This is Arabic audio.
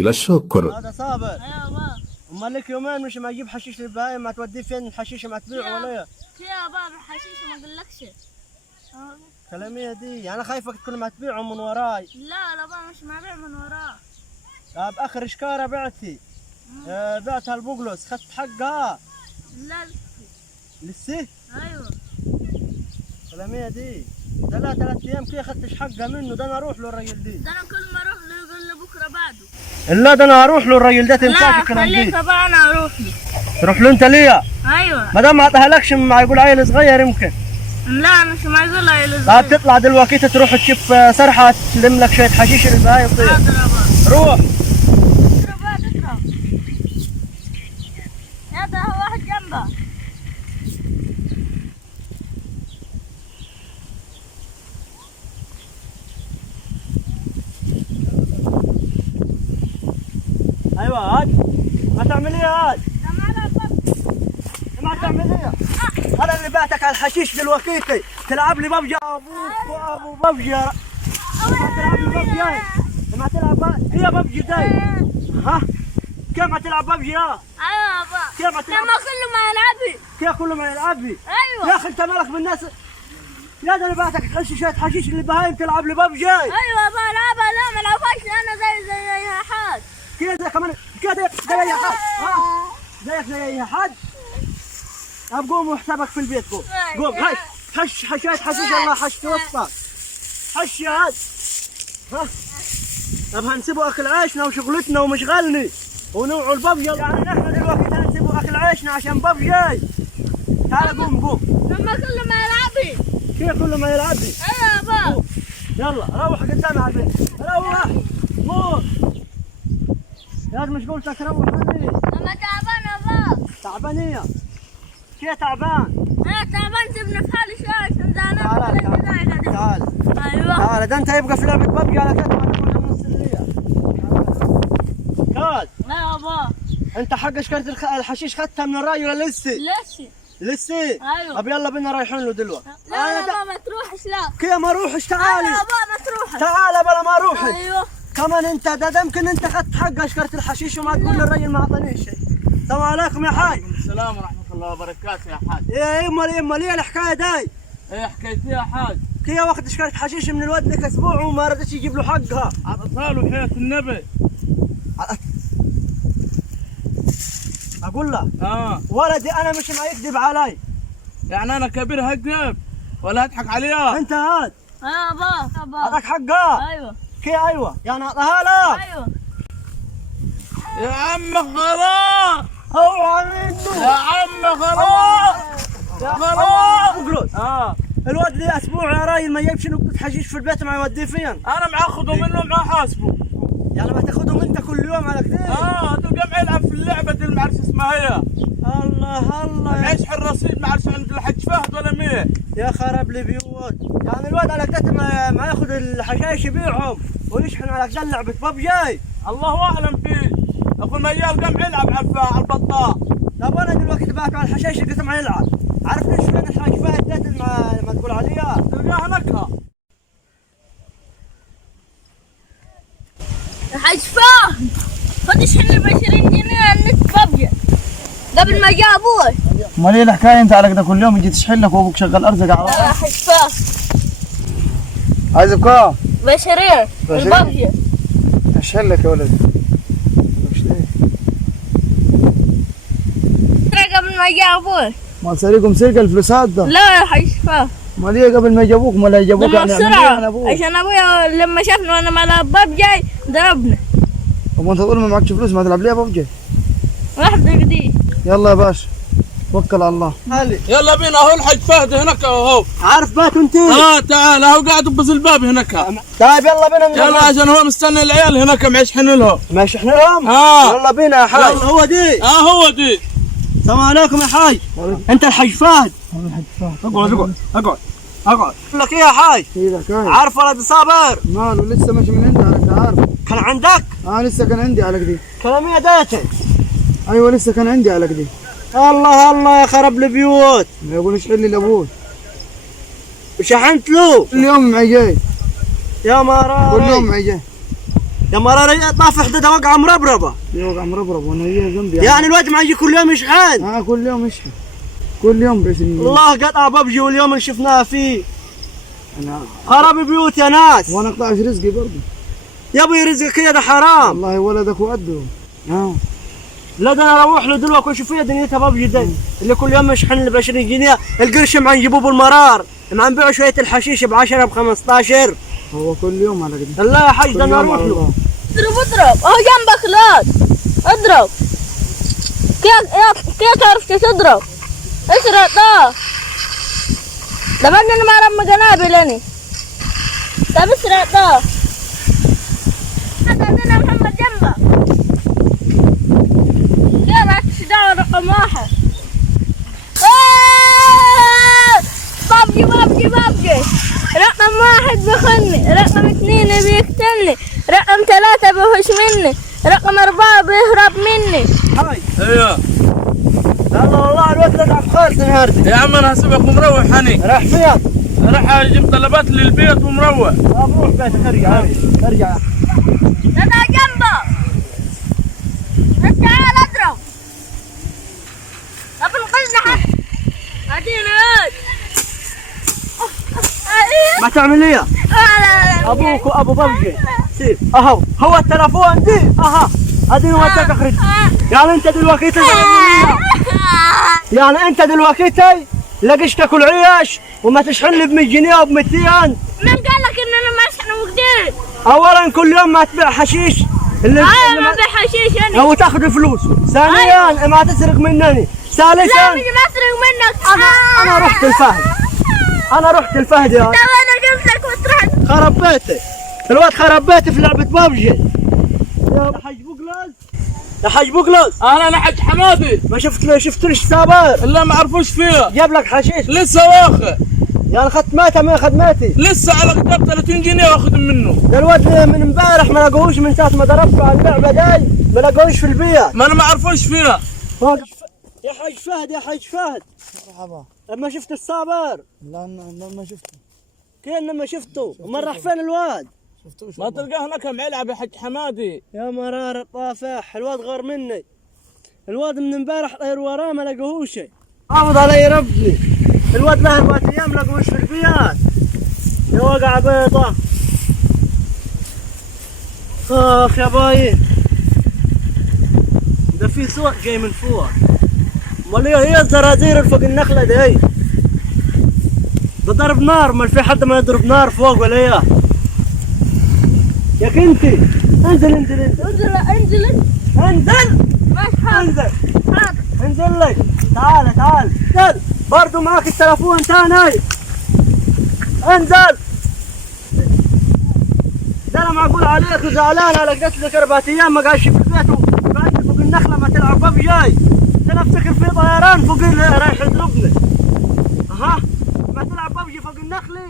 إلى الشكر. هذا صابر. ايوه بابا. امال لك يومين مش ما اجيب حشيش للبهايم، ما توديه فين الحشيش ما تبيعه ولا ايه؟ يا بابا الحشيش ما اقولكش. كلامية دي انا خايفك كل ما تبيعه من وراي. لا بابا مش مبيع من وراه. طب اخر شكاره بعتي بعتها البقلوس، خدت حقها؟ لا لسه؟ ايوه. كلامية دي ده لا 3 ايام كده خدتش حقها منه، ده انا اروح له الراجل دي. ده انا كل ما اروح له يقول لي بكره بعده. لا ده انا هروح له الراجل ده تمساك لا الكلام خليك دي. بقى انا اروح له. تروح له انت ليه؟ ايوه. ما دام ما عطاهالكش ما يقول عيل صغير يمكن. لا مش ما يقول لي لا بتطلع دلوقتي تروح تشوف سرحه تلم لك شويه حشيش للبهايم طيب. حاضر يا بابا. روح. بكره بقى تكره. يا ده هو واحد جنبه. ايوه هاد ما تعمل ايه هاد؟ ما تعمل ايه؟ انا اللي بعتك على الحشيش دلوقتي تلعب لي ببجي ابوك وابو ببجي. ما تلعب لي ببجي ما تلعب هي ببجي داي. ها؟ كيف ما تلعب ببجي يا؟ ايوه بابا. كيف ما تلعب؟ لما كل ما يلعبي. كيف كل ما يلعب بي؟ ايوه. يا اخي انت مالك بالناس؟ يا ده انا بعتك تخش شويه حشيش اللي بهايم تلعب لي ببجي. ايوه بلعبها. لا ما العبهاش انا زي اي حد. كذا زي كمان كذا زي اي حد. ها؟ زيك زي اي حد. طب قوم وحسابك في البيت قوم. قوم هاي حش حشيت حشيش الله حش توسطك. حش يا هاد. ها؟ طب هنسيبوا اكل عيشنا وشغلتنا ومشغلني ونوعوا الببجي. يعني نحن دلوقتي هنسيبوا اكل عيشنا عشان ببجي. تعال قوم قوم. لما كل ما يلعبي. كيف كل ما يلعب لي؟ ايوه يا بابا. يلا روح قدامي على البيت. روح قوم. يا مش قلت لك روح مني؟ انا تعبان يا بابا. تعبانية. كيف تعبان؟ انا تعبان سيبني في حالي شوي عشان زعلان. تعال ايوه. تعال ده انت يبقى في لعبة ببجي على كده ما تاخدها من السرية. كاد لا يا بابا. انت حق شكرة الحشيش خدتها من الراجل ولا لسه؟ لسه؟ ايوه. طب يلا بينا رايحين له دلوقتي. لا يا بابا ما تروحش. لا كيف ما اروحش؟ تعالي. يا بابا ما تروحش. تعال بلا ما اروح. ايوه. كمان انت ده يمكن انت خدت حق اشكرة الحشيش وما تقول للراجل ما اعطانيش شيء. السلام عليكم يا حاج. السلام ورحمة الله وبركاته يا حاج. ايه امال ايه الحكايه داي؟ ايه حكايتي يا حاج؟ كيا واخد شكرة حشيش من الواد لك اسبوع وما رضيش يجيب له حقها. عطيتها له حياة النبي. اقول له ولدي انا مش ما يكذب علي. يعني انا كبير هكذب ولا اضحك عليها؟ انت هاد. يا بابا. اعطاك حقها. ايوه. كي ايوه يعني اعطاها لك. ايوه. يا عم خلاص. اوعى منه. يا عم خلاص. يا خلاص. اقلص. الواد لي اسبوع يا راجل ما يجيبش نقطة حشيش في البيت ما يوديه فين؟ انا معاخده منه معاحاسبه. يعني ما تاخذهم انت كل يوم على كده؟ ده قام يلعب في اللعبة دي ما عرفش اسمها هي. الله معيش الرصيد ما عرفش عند الحج فهد ولا مين. يا خرب لي بيوت. يعني الواد على كده ما ياخذ الحشايش يبيعهم ويشحن على كده لعبة ببجي. الله اعلم فيه. اخو المجال قام يلعب على البطاء. طب انا دلوقتي بعته على الحشايش لقيته ما يلعب. عارف ليش فين الحاج فهد ذات ما تقول عليها؟ تلقاها نكهة. يا حاج فهد خد اشحن ب 20 جنيه على النت ببجي قبل ما جاء ابوي. امال ايه الحكايه انت على كده كل يوم يجي تشحن لك وابوك شغال ارزق على يا حاج فهد عايز كام؟ ب 20 الببجي. اشحن لك يا ولدي. قبل ما جاء ابوي. ما سرقهم سرقه الفلوسات ده؟ لا يا حاج فهد. امال ايه قبل ما يجابوك؟ امال يجابوك يعني بسرعة عشان ابويا لما شافني وانا بلعب ببجي ضربني. طب وانت تقول ما معكش فلوس ما تلعب ليه ببجي؟ واحدة جديد. يلا يا باشا توكل على الله. يلا بينا اهو الحج فهد هناك اهو. عارف بات انت؟ تعال اهو قاعد ببز الباب هناك. طيب يلا بينا. يلا عشان هو مستني العيال هناك ما يشحن لهم. ما يشحن لهم؟ يلا بينا يا حاج. يلا هو دي. هو دي. السلام عليكم يا حاج. انت الحج فهد؟ انا الحج فهد. اقعد. اقول لك ايه يا حاج؟ عارف ولد صابر؟ ماله لسه ماشي من عندي على كده عارف. كان عندك؟ لسه كان عندي على كده. كلامية داتي. ايوه لسه كان عندي على كده. الله يا خرب البيوت. يقول اشحن لي لابوي. وشحنت له؟ كل يوم معي جاي. يا مراري. كل يوم معي جاي. يا مرة طاف حدودها وقعة مربربة. يوقع مربرب وانا هي جنبي. يعني الواد معي كل يوم يشحن. كل يوم يشحن. كل يوم ب 20 جنيه. والله قطع ببجي واليوم اللي شفناها فيه. انا خراب بيوت يا ناس. وانا اقطعش رزقي برضه. يا ابوي رزقك يا ده حرام. والله ولدك وقده. لا ده انا اروح له دلوقتي واشوف فيها دنيتها ببجي ده اللي كل يوم يشحن لي ب 20 جنيه، القرش معي نجيبوه بالمرار، معي نبيعوا شويه الحشيش ب 10 ب 15. هو كل يوم على كده. لا يا حاج ده انا اروح له. اضرب اهو جنبك لاد. اضرب. كيف عرفت تضرب؟ اسرع طه. ده بدنا انا ما رمى قنابل اني. طب اسرع طه. عندنا محمد جنبك. يا راتش دعوة رقم 1. بابجي بابجي بابجي. رقم 1 بخني، رقم 2 بيقتلني، رقم 3 بيهش مني، رقم 4 بيهرب مني. هاي ايوه والله الواد ده عفخار النهارده. يا عم انا هسيبك ومروح هني. راح فين؟ راح اجيب طلبات للبيت ومروح. بروح بيتك ارجع ارجع. انا جنبه. تعال اضرب. طب انقذنا حد. ادينا ما تعمل ايه؟ ابوك وابو ببجي سير اهو هو التلفون دي اها اديني وديك اخرج. يعني انت دلوقتي يعني انت دلوقتي لقيش تاكل عيش وما تشحن لي ب 100 جنيه او ب 200. من قال لك ان انا ما اشحن وقدرت؟ اولا كل يوم ما تبيع حشيش اللي ما ببيع حشيش انا. او تاخذ فلوس. ثانيا ما تسرق منني. ثالثا لا مش بسرق منك. انا رحت الفهد. انا رحت الفهد يا طب انا قلت لك وتروح. خرب بيتي الواد، خرب بيتي في لعبة ببجي. يا حاج بوقلز يا حاج بوقلز. انا حج حمادي. ما شفتليش سابر الا ما عرفوش فيها. جاب لك حشيش لسه واخد. يعني خدماتها من خدماتي. لسه على قدام 30 جنيه واخد منه. ده الواد من امبارح ما لقوهوش من ساعة ما ضربته على اللعبة داي ما لقوهوش في البيت. ما انا ما عرفوش فيها. يا حاج فهد يا حاج فهد. مرحبا. لما شفت الصابر. لا ما شفته. كيف لما شفته؟ امال راح فين الواد؟ شفتوش. ما تلقاه هناك ملعب يا حج حمادي. يا مرار الطافح الواد غار مني. الواد من امبارح طير وراه ما لقوهوش. عوض علي ربي. الواد له 4 ايام لقوهوش في البيات. يا وقع بيضة. اخ يا باي. ده في صوت جاي من فوق. امال هي الزرازير اللي فوق النخلة دي. ده ضرب نار، ما في حد ما يضرب نار فوق ولا ايه؟ يا كنتي انزل انزل انزل انزل انزل انزل انزل لك. تعال تعال انزل. برضو معاك التلفون تاني. انزل. ده انا معقول عليك وزعلان على قلت لك 4 ايام ما قاعدش في البيت وقاعد فوق النخله ما تلعب ببجي. انا افتكر في طيران فوق رايح يضربني. اها ما تلعب ببجي فوق النخله.